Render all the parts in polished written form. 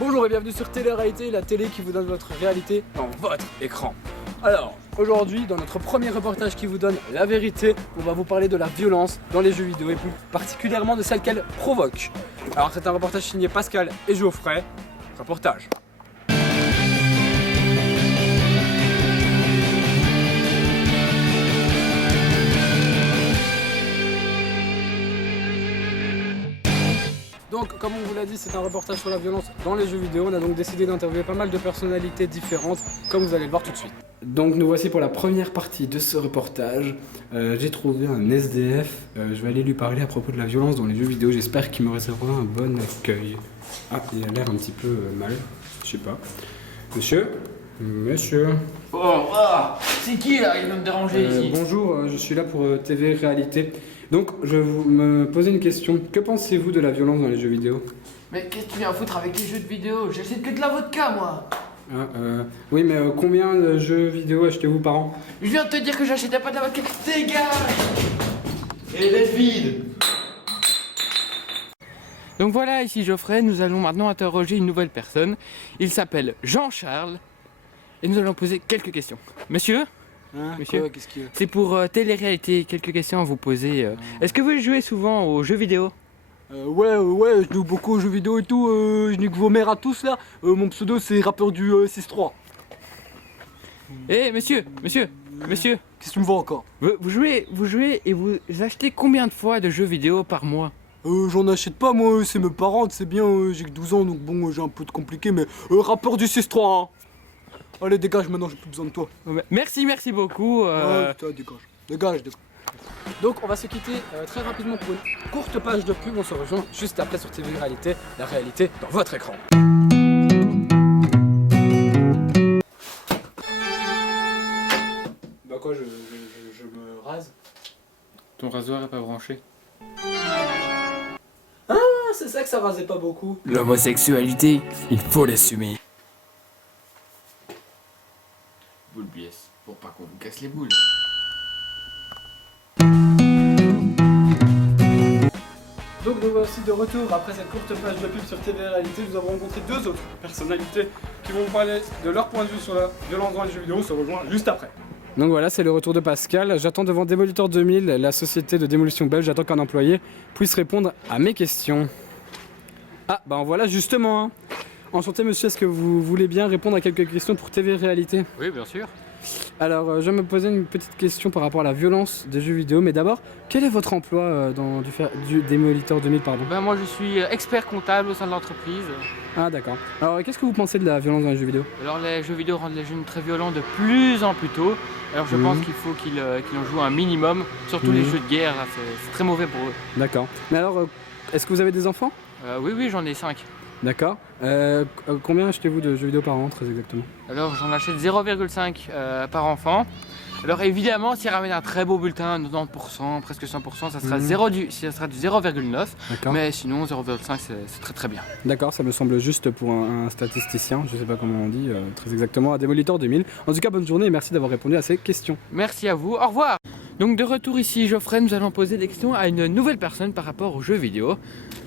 Bonjour et bienvenue sur Télé-Réalité, la télé qui vous donne votre réalité dans votre écran. Alors, aujourd'hui, dans notre premier reportage qui vous donne la vérité, on va vous parler de la violence dans les jeux vidéo et plus particulièrement de celle qu'elle provoque. Alors, c'est un reportage signé Pascal et Geoffrey. Reportage. Donc, comme on vous l'a dit, c'est un reportage sur la violence dans les jeux vidéo. On a donc décidé d'interviewer pas mal de personnalités différentes, comme vous allez le voir tout de suite. Donc, nous voici pour la première partie de ce reportage. J'ai trouvé un SDF. Je vais aller lui parler à propos de la violence dans les jeux vidéo. J'espère qu'il me réservera un bon accueil. Ah, il a l'air un petit peu mal. Je sais pas. Monsieur ? Monsieur. Oh, c'est qui là qui vient me déranger ici? Bonjour, je suis là pour TV Réalité. Donc, je me posais une question. Que pensez-vous de la violence dans les jeux vidéo? Mais qu'est-ce que tu viens foutre avec les jeux de vidéo? J'achète que de la vodka moi. Oui, mais combien de jeux vidéo achetez-vous par an? Je viens de te dire que j'achetais pas de la vodka. Dégage! Et laisse vide. Donc voilà, ici Geoffrey, nous allons maintenant interroger une nouvelle personne. Il s'appelle Jean-Charles. Et nous allons poser quelques questions. Monsieur? Monsieur, qu'est-ce qu'il y a? c'est pour Télé-Réalité, quelques questions à vous poser. Est-ce que vous jouez souvent aux jeux vidéo? Ouais, je joue beaucoup aux jeux vidéo et tout. Je nique vos mères à tous là. Mon pseudo c'est rappeur du 6-3. Eh monsieur. Qu'est-ce que tu me vois encore? Vous jouez et vous achetez combien de fois de jeux vidéo par mois? J'en achète pas moi, c'est mes parents, c'est bien, j'ai que 12 ans donc bon, j'ai un peu de compliqué, mais rappeur du 6-3 hein. Allez, dégage maintenant, j'ai plus besoin de toi. Merci beaucoup. Ouais, toi, dégage. Donc, on va se quitter très rapidement pour une courte page de pub. On se rejoint juste après sur TV Réalité, la réalité dans votre écran. Bah quoi, je me rase? Ton rasoir est pas branché. Ah, c'est ça que ça rasait pas beaucoup. L'homosexualité, il faut l'assumer. Boule biesse, pour pas qu'on vous casse les boules. Donc nous voici de retour après cette courte page de pub sur TV Réalité. Nous avons rencontré deux autres personnalités qui vont parler de leur point de vue sur la violence dans les jeux vidéo. On se rejoint juste après. Donc voilà, c'est le retour de Pascal. J'attends devant Démolitor 2000, la société de démolition belge. J'attends qu'un employé puisse répondre à mes questions. Ah, ben voilà justement. Hein. Enchanté monsieur, est-ce que vous voulez bien répondre à quelques questions pour TV Réalité? Oui, bien sûr. Alors, je vais me poser une petite question par rapport à la violence des jeux vidéo. Mais d'abord, quel est votre emploi dans du Démolitor 2000, pardon? Ben moi je suis expert comptable au sein de l'entreprise. Ah d'accord. Alors, qu'est-ce que vous pensez de la violence dans les jeux vidéo? Alors les jeux vidéo rendent les jeunes très violents de plus en plus tôt. Alors je pense qu'il faut qu'ils en jouent un minimum. Surtout les jeux de guerre, là, c'est très mauvais pour eux. D'accord. Mais alors, est-ce que vous avez des enfants? Oui, j'en ai 5. D'accord. Combien achetez-vous de jeux vidéo par an, très exactement? Alors j'en achète 0,5 par enfant. Alors évidemment, s'il ramène un très beau bulletin, 90%, presque 100%, ça sera, ça sera du 0,9. Mais sinon, 0,5 c'est très très bien. D'accord, ça me semble juste pour un statisticien, je sais pas comment on dit très exactement, à Démolitor 2000. En tout cas, bonne journée et merci d'avoir répondu à ces questions. Merci à vous, au revoir. Donc de retour ici, Geoffrey, nous allons poser des questions à une nouvelle personne par rapport aux jeux vidéo.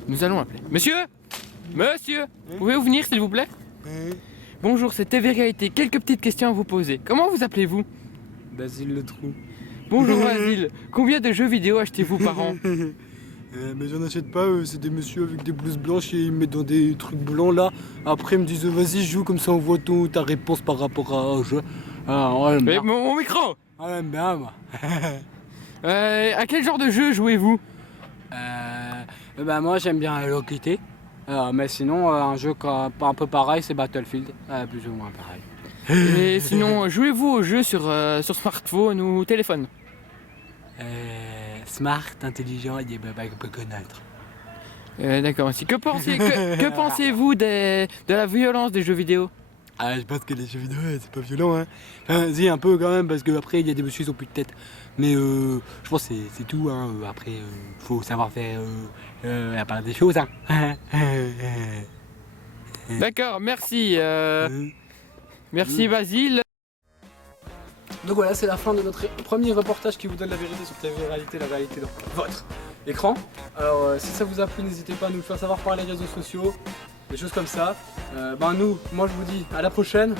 Nous allons l'appeler. Monsieur, pouvez-vous venir s'il vous plaît? Bonjour, c'est TV Réalité. Quelques petites questions à vous poser. Comment vous appelez-vous? Basile le trou. Bonjour Basile. Combien de jeux vidéo achetez-vous par an? Mais j'en achète pas, c'est des messieurs avec des blouses blanches et ils me mettent dans des trucs blancs là. Après ils me disent vas-y joue comme ça on voit ta réponse par rapport à un jeu. Mais mon micro! Ah j'aime bien moi. À quel genre de jeu jouez-vous? Moi j'aime bien Hello Kitty. Mais sinon, un jeu un peu pareil, c'est Battlefield, plus ou moins pareil. Et sinon, jouez-vous aux jeux sur smartphone ou téléphone? Smart, intelligent et pas connaître. D'accord. Que pensez-vous de la violence des jeux vidéo? Ah, je pense que les jeux vidéo, c'est pas violent, hein. Enfin, si, un peu quand même, parce qu'après, il y a des messieurs, ils ont plus de tête. Mais je pense que c'est tout, hein. Après, faut savoir faire la part des choses, hein. D'accord, merci. Merci Basile. Donc voilà, c'est la fin de notre premier reportage qui vous donne la vérité sur TV Réalité, la réalité dans votre écran. Alors, si ça vous a plu, n'hésitez pas à nous le faire savoir par les réseaux sociaux. des choses comme ça. Ben nous, moi je vous dis à la prochaine.